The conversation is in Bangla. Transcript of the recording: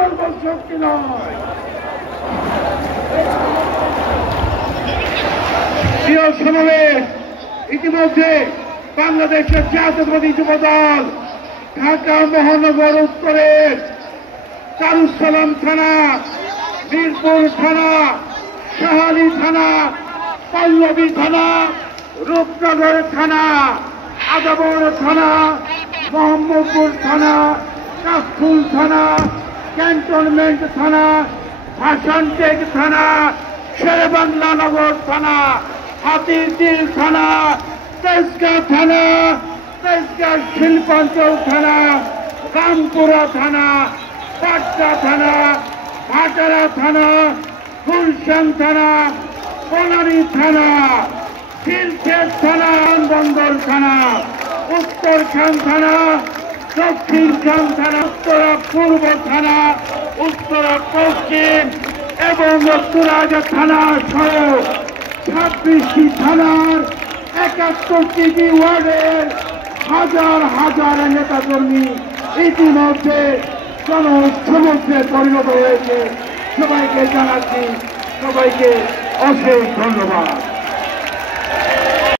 দুর্বল শক্তি নয়। প্রিয় সমাবেশ, ইতিমধ্যে বাংলাদেশের জাতীয়তাবাদী যুবদল ঢাকা মহানগর উত্তরের দারুসালাম থানা, মিরপুর থানা, শাহালী থানা, পল্লবী থানা, রূপনগর থানা, আদাবর থানা, মোহাম্মদপুর থানা, কাশফুল থানা, ক্যান্টনমেন্ট থানা, ভাসানটেক থানা, শেরেবাংলা নগর থানা, হাতিরঝিল থানা, তেজগাঁ থানা, তেজগাঁ শিল্পাঞ্চল থানা, রামপুরা থানা, পাটকা থানা, ভাটারা থানা, গুলশান থানা, বনানী থানা, শিলচর থানা, বন্দর থানা, উত্তরখান থানা, দক্ষিণখান থানা, উত্তরা পূর্ব থানা, উত্তরা পশ্চিম এবং উত্তরাজা থানা সহ 26টি থানার 71টি ওয়ার্ডের হাজার হাজার নেতাকর্মী ইতিমধ্যে জনসমুদ্রে পরিণত হয়েছে। সবাইকে জানাচ্ছি, সবাইকে অশেষ ধন্যবাদ।